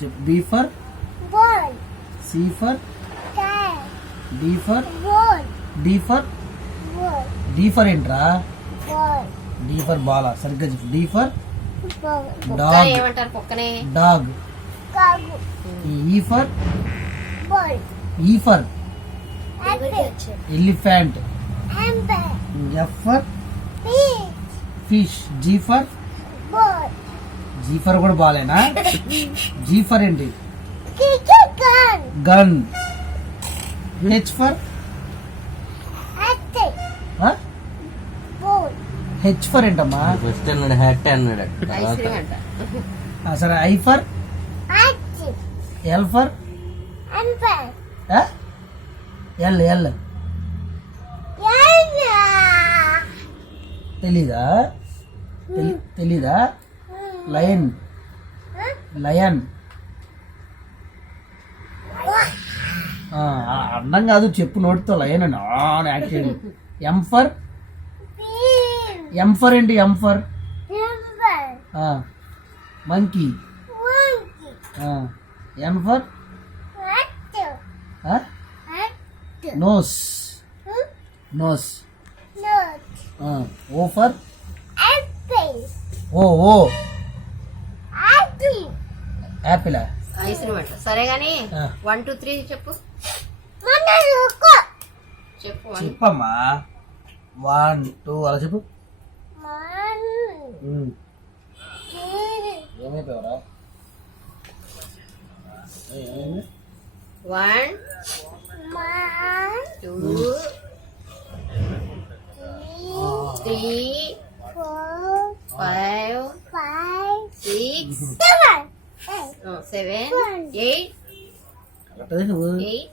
చెప్పు. B for ball, C for cat, D for ball, D for ball, D for ఏంట్రా? ball, D for బాలా. సరిగ్గా చెప్పు. D for ball, కుక్క dog ఏమంటారు కుక్కనే? Dog. kagu, E for ball, E for apple, elephant. amber, F for fish, fish. G for ball, G for కూడా బాలేనా? G for ఏంటి? gun, gun. H for apple, ball, H for ఏంటమ్మా? First అన్నాడు hat అన్నాడు ice cream అంట. సరే. I for apple, L for amber, L L yellow, తెలీదా? తెలీదా? Lion lion. అర్థం కాదు చెప్పు నోటితో. లయన్ అని actually. M for pin, M for ఏంటి? M for amber, monkey. monkey, N for apple, apple, nose nose. nut, O for apple, O O apple, apple. Ice cream అంట. సరే గాని ఆ. 1 2 3 చెప్పు. mana luka, చెప్పు. చెప్పమ్మా. 1 2 అలా చెప్పు. man, ఏమైపోయావరా? 1 man, 2 3 4, 5 5, 6 7, 7 8 కరెక్టే నువ్వు. 8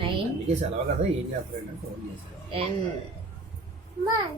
9 అందుకే సెలవు కదా, ఏం చేస్తారంటే ఫోన్ చేస్తాను. 10 man,